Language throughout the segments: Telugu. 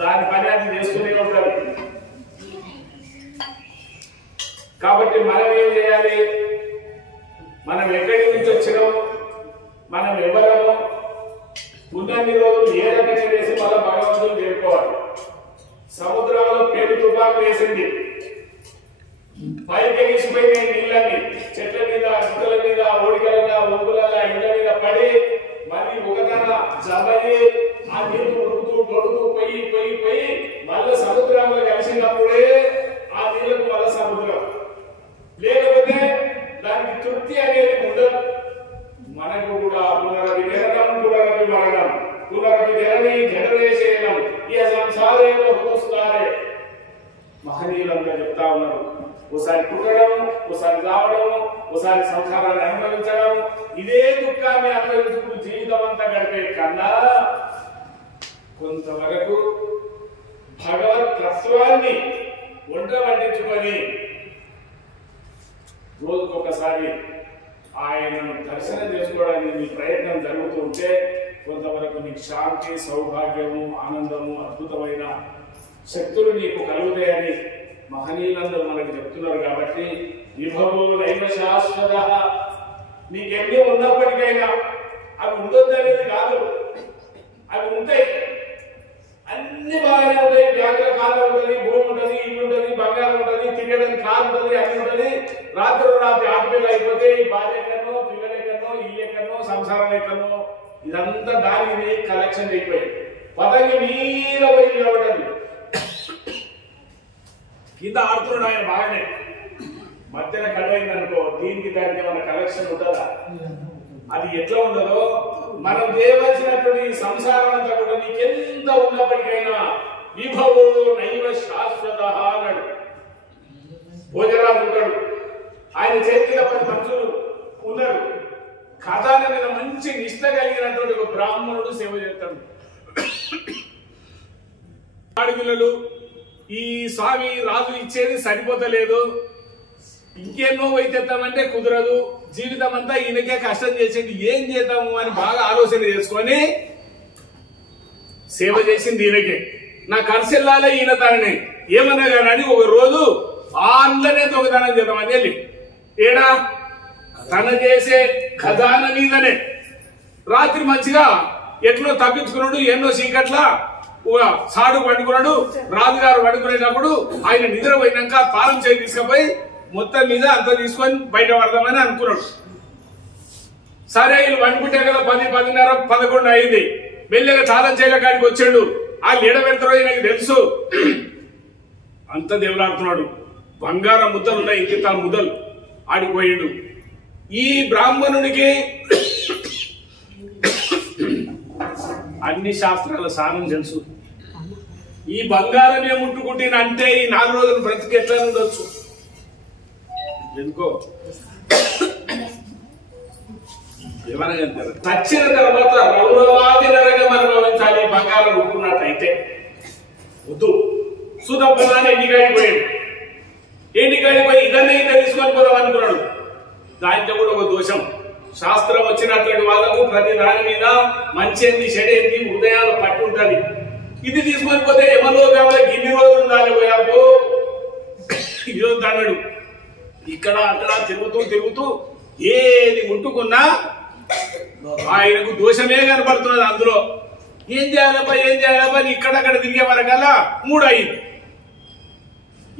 దాని పని అది చేసుకునే ఉంటారు. కాబట్టి మనం ఏం చేయాలి? మనం ఎక్కడి నుంచి వచ్చినాము, మనం ఎవరము, ఉన్నన్ని రోజులు ఏ రకంగా చేసి మళ్ళీ భగవంతుని చేరుకోవాలి. సముద్రంలో పేరు తుఫాను వేసింది, పైకి ఎగిసిపోయిన నీళ్ళని చెట్ల మీద, అటుకల మీద, ఓడికల ఒంగుల ఇళ్ళ మీద పడి మళ్ళీ ఒకదన జమని ఆ నీళ్లు ఉడుకుతూ కొడుతూ పోయి పోయి పోయి మళ్ళీ సముద్రంలో కలిసినప్పుడే ఆ నీళ్లకు మళ్ళీ సముద్రం. లేకపోతే దానికి తృప్తి అనేది ఉండదు. మనకు కూడా పునరపి జననం పునరపి మరణం పునరపి జనని జనరేషేనం ఈ సంసారేలో హోస్తారే మహనీయులంతా చెప్తా ఉన్నారు. ఒకసారి పుట్టడం, ఒకసారి రావడం, ఒకసారి సంసారాన్ని అనుభవించడం, ఇదే దుఃఖాన్ని అనుభవించుకు జీవితం అంతా గడిపే కన్నా కొంతవరకు భగవత్ తత్వాన్ని వంట వండించుకొని రోజుకొకసారి ఆయనను దర్శనం చేసుకోవడానికి నీ ప్రయత్నం జరుగుతూ ఉంటే కొంతవరకు నీకు శాంతి, సౌభాగ్యము, ఆనందము, అద్భుతమైన శక్తులు నీకు కలుగుతాయని మహనీయులందరూ మనకు చెప్తున్నారు. కాబట్టి విభవో నైవ శాశ్వత, నీకెన్ని ఉన్నప్పటికైనా అవి ఉండొద్దనేది కాదు, అవి ఉంటాయి, అన్ని బాగానే ఉంటాయి. బ్యాంకుల ఖాతా ఉంటుంది, భూమి ఉంటుంది, ఇల్లు ఉంటుంది, బంగారం ఉంటుంది, తిరగడానికి కారు ఉంటుంది, అన్ని ఉంటుంది. రాత్రి ఆటపిల్ల అయిపోతే ఈ భార్య ఎక్కడనో, పిల్లలు ఎక్కడనో, ఇల్లు ఎక్కడనో, సంసారం ఎక్కడనో, ఇదంతా దానికి కలెక్షన్ అయిపోయింది. పతంగి మీద పోయి నిలబడ్డది, కింద ఆడుతున్నాడు ఆయన బాగానే, మధ్యన కడైంది అనుకో, దీనికి దానికి ఏమైనా కలెక్షన్ ఉంటుందా? అది ఎట్లా ఉండదో మనం చేయవలసినటువంటి సంసారం అంతా కూడా నీకెంత ఉన్నప్పటికైనా విభవో నైవ శాశ్వత అన్నాడు. భోజరాలు ఉంటాడు, ఆయన చేతిలో 10 మనుషులు ఉన్నారు. ఖజాన మీద మంచి నిష్ట కలిగినటువంటి ఒక బ్రాహ్మణుడు సేవ చేస్తాడు. ఆడపిల్లలు ఈ స్వామి రాజు ఇచ్చేది సరిపోతలేదు, ఇంకెన్నో వైద్యమంటే కుదరదు, జీవితం అంతా ఈయనకే కష్టం చేసింది, ఏం చేద్దాము అని బాగా ఆలోచన చేసుకొని సేవ చేసింది ఈయనకే. నా ఖర్చు వెళ్ళాలి ఈయన తనని ఏమన్నా కానీ ఒక రోజు ఆన్లనే దొంగతనం చేద్దామని వెళ్ళి ఏడా తన చేసే ఖజానా మీదనే రాత్రి మంచిగా ఎట్లో తప్పించుకున్నాడు. ఎన్నో చీకట్ల సాడు పడుకున్నాడు. రాజుగారు పడుకునేటప్పుడు ఆయన నిద్రపోయినాక తాళం చేయి తీసుకుపోయి మొత్తం మీద అంత తీసుకొని బయట పడదామని అనుకున్నాడు. సరే వీళ్ళు వండుకుంటే కదా 10, 10:30, 11 అయింది. మెల్లగా తాళం చేయల కాడికి వచ్చాడు. ఆ లీడ పెడతారో ఈయనకి తెలుసు. అంత దేవులాడుతున్నాడు. బంగారం ముద్దలు ఉన్నాయి, ఇంకింత ముద్దలు ఆడిపోయాడు. ఈ బ్రాహ్మణునికి అన్ని శాస్త్రాల సారం తెలుసు. ఈ బంగారం ఏముంటుకుంటే అంటే ఈ 4 రోజులు బ్రతికి ఎట్లా ఉండొచ్చు? ఎందుకో ఎవరైనా తచ్చిన తర్వాత రౌరవాది నరకం అనుభవించాలి. బంగారం ఉట్టుకున్నట్టయితే వద్దు. సుధప్పదాన్ని ఎండికాడిపోయాడు. ఎండికాడిపోయి ఇదన్నీ తీసుకొని పోదాం అనుకున్నాడు. దాంట్లో కూడా ఒక దోషం. శాస్త్రం వచ్చినటువంటి వాళ్ళకు ప్రతి దాని మీద మంచి చెడేంది హృదయాలు పట్టి ఉంటది. ఇది తీసుకొని పోతే యమలోకంలో గిన్ని రోజులు ఉండాలి. పోయాబో ఈరోజు అన్నాడు. ఇక్కడ అక్కడ తిరుగుతూ ఏది ముట్టుకున్నా ఆయనకు దోషమే కనపడుతున్నది. అందులో ఏం చేయాలబ్బా ఇక్కడక్కడ తిరిగే వరకల్లా 3 అయింది.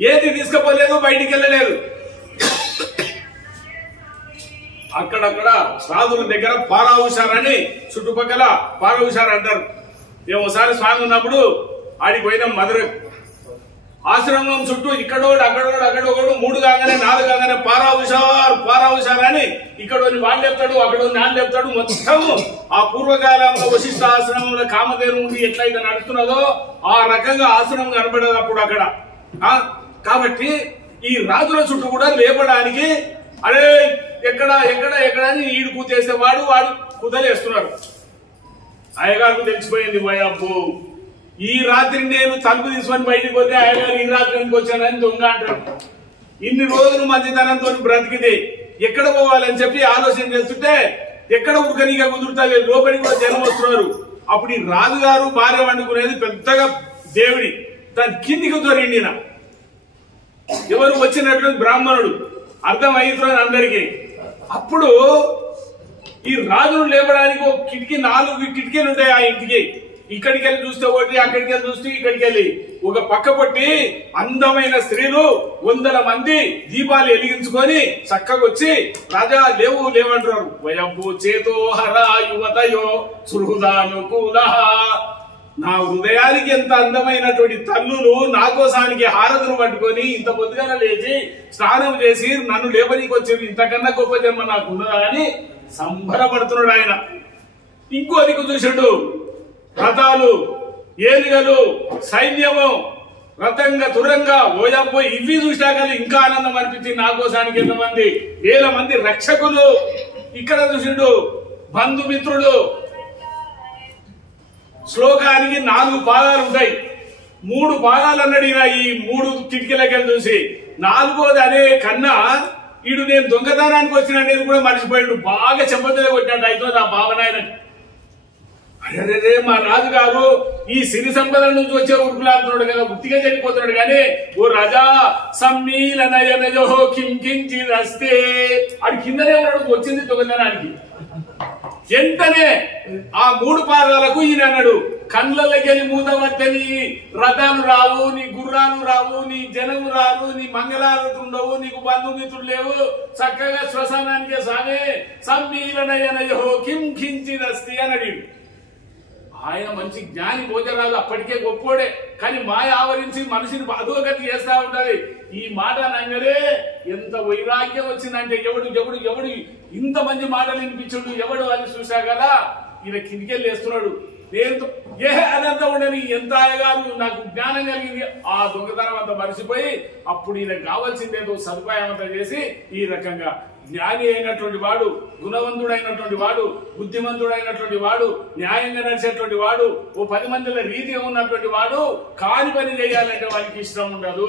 ఏది తీసుకుపోలేదు, బయటికి వెళ్ళలేదు. అక్కడక్కడ రాజుల దగ్గర పారావుషారని చుట్టుపక్కల పారావుషారు అంటారు. మేము ఒకసారి స్వామి ఉన్నప్పుడు ఆడికి పోయినాం మధుర. ఆశ్రమం చుట్టూ ఇక్కడోడు అక్కడోడు 3 కాగానే 4 కాగానే పారావుషారు అని ఇక్కడ వాళ్ళు చెప్తాడు, అక్కడ నాన్న చెప్తాడు. మొత్తం ఆ పూర్వకాలంలో వశిష్ఠ ఆశ్రమంలో కామధేను ఉండి ఎట్లయితే నడుస్తున్నదో ఆ రకంగా ఆశ్రమం కనపడదు అప్పుడు అక్కడ. కాబట్టి ఈ రాజుల చుట్టూ కూడా లేపడానికి అరే ఎక్కడ అని ఈడు కూతేసేవాడు వాడు కుదలేస్తున్నాడు. అయ్యగారికి తెలిసిపోయింది. అబ్బో ఈ రాత్రి నేను తలుపు తీసుకొని బయటికి పోతే అయ్యగారు ఈ రాత్రి ఎందుకు వచ్చానని దొంగ అంటాడు. ఇన్ని రోజులు మంచితనంతో బ్రతికితే ఎక్కడ పోవాలని చెప్పి ఆలోచన చేస్తుంటే ఎక్కడ ఉరకనిగా కుదురుతా లేదు. లోపలికి కూడా జనం వస్తున్నారు. అప్పుడు ఈ రాజుగారు భార్య వండుకునేది పెద్దగా దేవుడి దాని కిందికి దొరిండిన ఎవరు వచ్చినట్లు బ్రాహ్మణుడు అర్థం అవుతుంది అందరికీ. అప్పుడు ఈ రాజును లేపడానికి ఒక కిటికీ 4 కిటికీలు ఉంటాయి ఆ ఇంటికి. ఇక్కడికి వెళ్ళి చూస్తే ఒకటి, అక్కడికి వెళ్ళి చూస్తే ఇక్కడికి వెళ్ళి ఒక పక్క పట్టి అందమైన స్త్రీలు 100 మంది దీపాలు వెలిగించుకొని చక్కగా వచ్చి రాజా లేవు లేవంటున్నారు. వయపు చేతో హరా యువతయో సుహృదానుకూల. నా హృదయానికి ఎంత అందమైనటువంటి తల్లులు నా కోసానికి హారతులు పట్టుకొని ఇంత పొద్దుగా లేచి స్నానం చేసి నన్ను లేపనికి వచ్చి ఇంతకన్నా గొప్ప జన్మ నాకు ఉన్నదా అని సంబరపడుతున్నాడు ఆయన. ఇంకో దిక్కు చూసాడు, రథాలు, ఏనుగలు, సైన్యము, రథంగా తురంగా ఓయబ్బో ఇవి చూసినా కానీ ఇంకా ఆనందం అనిపించింది. నా కోసానికి ఎంతమంది 1000 మంది రక్షకులు. ఇక్కడ చూసిండు బంధుమిత్రులు. శ్లోకానికి 4 పాదాలు ఉంటాయి, 3 పాదాలు అన్నాడు ఈయన ఈ 3 కిటికీలకి చూసి. 4వది అనే కన్నా ఈడు నేను దొంగతనానికి వచ్చిన అనేది కూడా మర్చిపోయాడు. బాగా చెంపతలే కొట్టినట్టు అవుతుంది ఆ భావన ఆయన. అరే మా రాజుగారు ఈ సిరి సంపదల నుంచి వచ్చే ఉరుకులాడుతున్నాడు కదా, ఉత్తిగా చనిపోతున్నాడు. కానీ ఓ రాజా సమ్మీలనయనజో కింకించిదస్తే అది కిందనే ఉన్నాడు వచ్చింది దొంగతనానికి. వెంటనే ఆ 3 పాదాలకు ఈయన అన్నాడు, కళ్ళకెళ్ళి మూత పట్టని రథాలు రావు, నీ గుర్రాలు రావు, నీ జనము రావు, నీ మంగళారతులు ఉండవు, నీకు బంధుమిత్రులు లేవు, చక్కగా శ్మశానానికే సాగే సమ్మీలనయనజో కింకించిదస్తి అని. ఆయన మంచి జ్ఞాని భోజరాజు, అప్పటికే గొప్పోడే. కానీ మాయ ఆవరించి మనిషిని అధోగతి చేస్తా ఉంటది. ఈ మాట అనగానే ఎంత వైరాగ్యం వచ్చిందంటే ఎవడు ఎవడు ఎవడు ఇంత మంచి మాటలు వినిపించుడు ఎవడు అని చూసా కదా ఈయన కిందికెళ్ళి వేస్తున్నాడు. నేను ఏ అదంతా ఉండని ఎంత ఆయగారు నాకు జ్ఞానం కలిగింది. ఆ దొంగతనం అంతా మరిచిపోయి అప్పుడు ఈయన కావాల్సిందేదో సదుపాయం అంతా చేసి ఈ రకంగా జ్ఞాని అయినటువంటి వాడు, గుణవంతుడైనటువంటి వాడు, బుద్ధిమంతుడైనటువంటి వాడు, న్యాయంగా నడిచేటువంటి వాడు, ఓ 10 మందిలో రీతిగా ఉన్నటువంటి వాడు కాని పని చేయాలంటే వారికి ఇష్టం ఉండదు.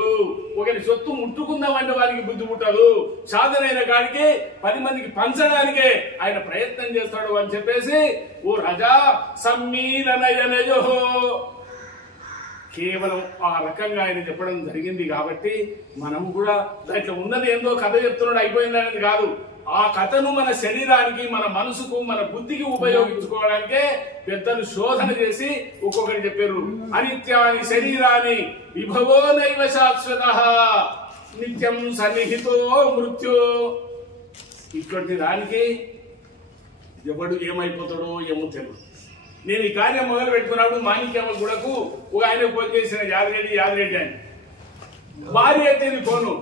ఒకరి సొత్తు ముట్టుకుందామంటే వారికి బుద్ధి పుట్టదు. సాధనైన కాడికి 10 మందికి పంచడానికే ఆయన ప్రయత్నం చేస్తాడు అని చెప్పేసి ఓ రాజా సమ్మీలనయనజో కేవలం ఆ రకంగా ఆయన చెప్పడం జరిగింది. కాబట్టి మనం కూడా ఇట్లా ఉన్నది ఏందో కథ చెప్తున్నాడు అయిపోయింది అనేది కాదు. ఆ కథను మన శరీరానికి, మన మనసుకు, మన బుద్ధికి ఉపయోగించుకోవడానికే పెద్దలు శోధన చేసి ఒక్కొక్కటి చెప్పారు. అనిత్యాని శరీరాన్ని విభవో నైవ శాశ్వత నిత్యం సన్నిహితో మృత్యు. ఇటువంటి దానికి ఎవడు ఏమైపోతాడో ఏమో తెలియదు. నేను ఈ కార్యం మొదలు పెట్టుకున్నప్పుడు మాణిక్యమ్మ గుడకు ఒక ఆయన ఫోన్ చేసిన యాదరెడ్డి అని భార్య అయితే ఫోను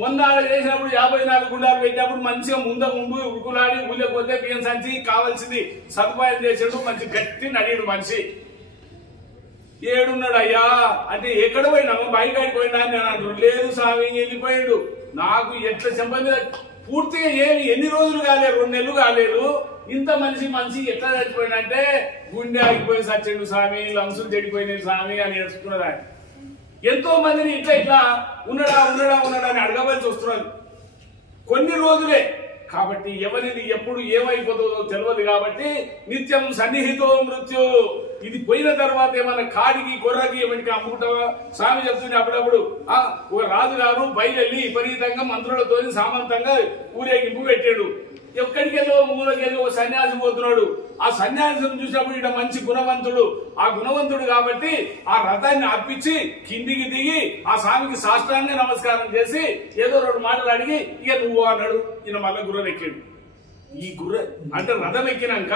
మొన్న చేసినప్పుడు 54 గుండాలు పెట్టినప్పుడు మంచిగా ముందు ఉరుకులాడి ఊళ్ళకపోతే బియ్యం సంచి కావాల్సింది సదుపాయం చేసాడు. మంచి గట్టి నడిడు మనిషి. ఏడున్నాడు అయ్యా అంటే ఎక్కడ పోయినాము బయటకి పోయినా అని నేను అంటారు. లేదు స్వామి వెళ్ళిపోయాడు. నాకు ఎట్లా చెంప పూర్తిగా ఎన్ని రోజులు కాలేదు, 2 నెలలు కాలేదు. ఇంత మనిషి ఎట్లా చచ్చిపోయినా అంటే గుండె ఆగిపోయి సచ్చిండు స్వామి, లంగ్స్ చెడిపోయినాయి స్వామి అని ఏడుచుకున్నారు. ఆయన ఎంతో మందిని ఇట్లా ఉండడా అని అడగవలసి వస్తున్నారు. కొన్ని రోజులే కాబట్టి ఎవరిని ఎప్పుడు ఏమైపోతుందో తెలియదు. కాబట్టి నిత్యం సన్నిహితో మృత్యు. ఇది పోయిన తర్వాత ఏమన్నా కాడికి గొర్రెకి ఏమిటికి అమ్ముకుంటావా స్వామి చెప్తుంటే అప్పుడప్పుడు ఒక రాజుగారు బయలుదేరి విపరీతంగా మంత్రులతో సామంతంగా ఊరేగింపు పెట్టాడు. ఎక్కడికి వెళ్ళో మూలకెళ్ళి ఓ సన్యాసి పోతున్నాడు. ఆ సన్యాసిని చూసినప్పుడు ఇక్కడ మంచి గుణవంతుడు. ఆ గుణవంతుడు కాబట్టి ఆ రథాన్ని అర్పించి కిందికి దిగి ఆ స్వామికి సాష్టాంగ నమస్కారం చేసి ఏదో 2 మాటలు అడిగి ఇక నువ్వు అన్నాడు. ఈయన మళ్ళా గుర్రం ఎక్కాడు. ఈ గుర్ర అంటే రథం ఎక్కినాక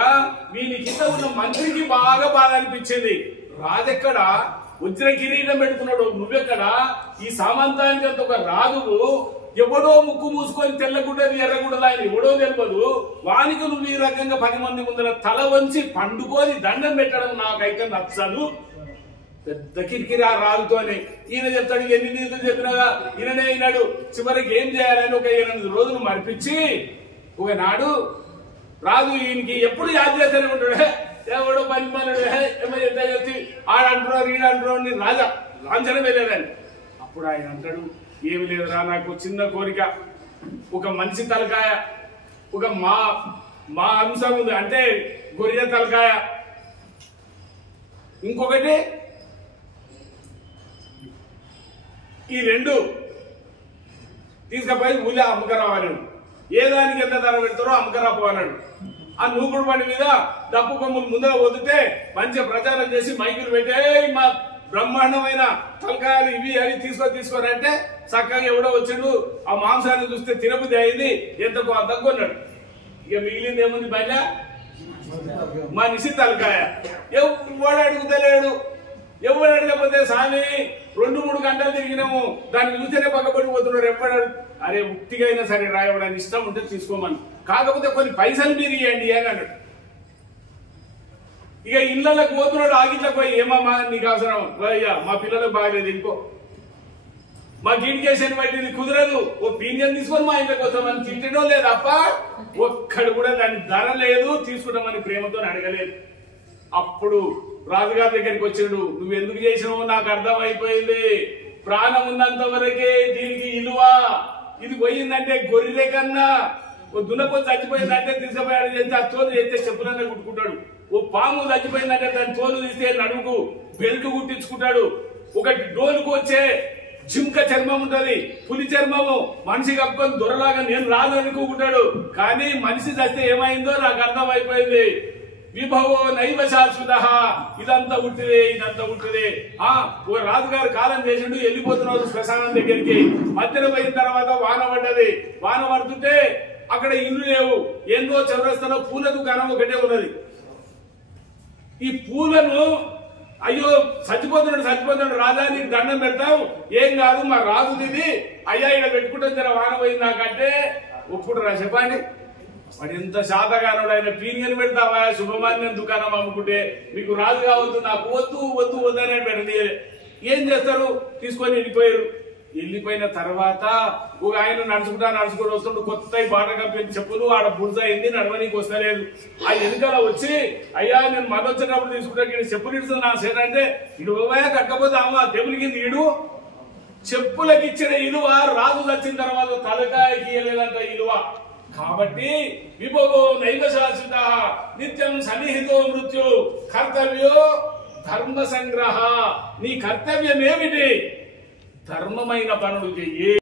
వీని కింద ఉన్న మంత్రికి బాగా బాధ అనిపించింది. రాజెక్కడ వజ్ర కిరీటం పెట్టుకున్నాడు, నువ్వెక్కడ ఈ సామంతానికి అంత ఒక రాజువు ఎవడో ముక్కు మూసుకొని తెల్లగుడ్డది ఎర్రగుడ్డది ఆయన ఎవడో తెలియదు. వానికి నువ్వు ఈ రకంగా 10 మంది ముందర తల వంచి పండుకొని దండం పెట్టడం నాకైతే నచ్చదు. పెద్ద కిరికిరి ఆ రాజుతోనే. ఈయన చెప్తాడు ఎన్ని నీతులు చెప్పినగా ఈయననే అయినాడు. చివరికి ఏం చేయాలని ఒక 8 రోజులు మరిపించి ఒకనాడు రాజు ఈయనకి ఎప్పుడు యాద చేస్తూనే ఉంటాడు. ఎవడో పని పనుడు ఎంత చేసి ఆడంటున్నారు ఈడంటున్నారు నీ రాజా లాంఛనం వెళ్ళేదని. అప్పుడు ఆయన అంటాడు ఏమి లేదురా, నాకు చిన్న కోరిక. ఒక మనిషి తలకాయ, ఒక మా అంశం ఉంది అంటే గొర్రె తలకాయ ఇంకొకటి ఈ రెండు తీసుకపోయి ఊళ్ళో అమ్మకరావు అన్నాడు. ఏ దానికి ఎంత ధర పెడతారో అమ్మకరాపు అన్నాడు. ఆ నూకుడు బండి మీద డప్పు కొమ్ములు ముందర వదిలితే మంచిగా ప్రచారం చేసి మైకులు పెట్టే మా బ్రహ్మాండమైన తలకాయలు ఇవి అవి తీసుకోరంటే చక్కగా ఎవడో వచ్చాడు. ఆ మాంసాన్ని చూస్తే తినబుద్ధి అయింది, ఎంతకు అంత కొన్నాడు. ఇక మిగిలింది ఏముంది బయట మనిషి తలకాయ. ఎవడు అడుగుతలేడు. ఎవరు అడగకపోతే స్వామి 2-3 గంటలు తిరిగినాము, దాన్ని చూస్తేనే పక్కపడిపోతున్నారు. ఎప్పుడు అరే ఉట్టిగా అయినా సరే రాయవడానికి ఇష్టం ఉంటే తీసుకోమని, కాకపోతే కొన్ని పైసలు మీరు ఇవ్వండి అని అన్నాడు. ఇక ఇళ్ళకి పోతున్నాడు. ఆగిట్లకు పోయి ఏమమ్మా నీకు అవసరం, అయ్యా మా పిల్లలకు బాగలేదు ఇంకో మా గిడికేషన్ బట్టి ఇది కుదరదు, ఓ పీనియన్ తీసుకొని మా ఇంట్లోకి వస్తామని తిట్టడం లేదు అప్ప. ఒక్కడు కూడా దాని ధర లేదు, తీసుకుంటామని ప్రేమతో అడగలేదు. అప్పుడు రాజుగారి దగ్గరికి వచ్చాడు. నువ్వు ఎందుకు చేసినావో నాకు అర్థం అయిపోయింది. ప్రాణం ఉన్నంత వరకే దీనికి ఇలువ. ఇది పోయిందంటే గొర్రె కన్నా ఓ దున్నపోతు చచ్చిపోయిందంటే తీసుకుపోయాడు చేస్తే ఆ తోలు చేస్తే చెప్పులన్నా కుట్టుకుంటాడు. ఓ పాము చచ్చిపోయిందంటే దాని తోలు తీస్తే నడుముకు బెల్ట్ కుట్టించుకుంటాడు. ఒకటి డోలుకు వచ్చే జింక చర్మం ఉంటది, పులి చర్మము మనిషి కప్పుకొని దొరలాగా నేను రాదు అనుకుంటాడు. కానీ మనిషి చస్తే ఏమైందో నాకు అర్థం అయిపోయింది. విభవో నైవ శాశ్వత, ఇదంతా ఉట్టిదే. ఒక రాజుగారు కాలం చేసిండు, వెళ్ళిపోతున్నాడు శ్మశానం దగ్గరికి. మధ్యలో పోయిన తర్వాత వాన పడ్డది. వాన పడుతుంటే అక్కడ ఇల్లు లేవు. ఎన్నో చౌరస్తాలో పూల దుకాణం ఒకటే ఉన్నది. ఈ పూలను అయ్యో చచ్చిపోతున్నాడు రాజా నీకు దండం పెడతాం, ఏం కాదు మా రాజు ఇది అయ్యా ఇక్కడ పెట్టుకుంటాం జర వాన పోయింది నాకంటే ఒప్పుడురా చెప్పండి. మరి ఎంత శాతగానుడు ఆయన పీనియన్ పెడతావా శుభమాన్యం దుకాణం అమ్ముకుంటే, మీకు రాజు కావద్దు, నాకు వద్దు అని పెట్టండి. ఏం చేస్తారు, తీసుకొని వెళ్ళిపోయిన తర్వాత ఒక ఆయన నడుచుకుంటూ వస్తుండు. కొత్త బాట కప్పిన చెప్పులు ఆడ బుర్జ అయింది, నడవనీకి వస్తలేదు. ఆ ఎన్నికల వచ్చి అయ్యా నేను మళ్ళీ వచ్చేటప్పుడు తీసుకుంటా చెప్పులు ఇడుతుంది నా సేన అంటే, ఇడు కట్టకపోతే అమ్మ టేబుల్ కింద ఇడు. చెప్పులకి ఇచ్చిన ఇలువ రాజు వచ్చిన తర్వాత తలకాయకి ఇవ్వలేదంట ఇలువ. కాబట్టి విభవో నైవ శాశ్వత నిత్యం సన్నిహితో మృత్యు కర్తవ్యో ధర్మ సంగ్రహ. నీ కర్తవ్యం ఏమిటి? ధర్మమైన పనులు చెయ్యి.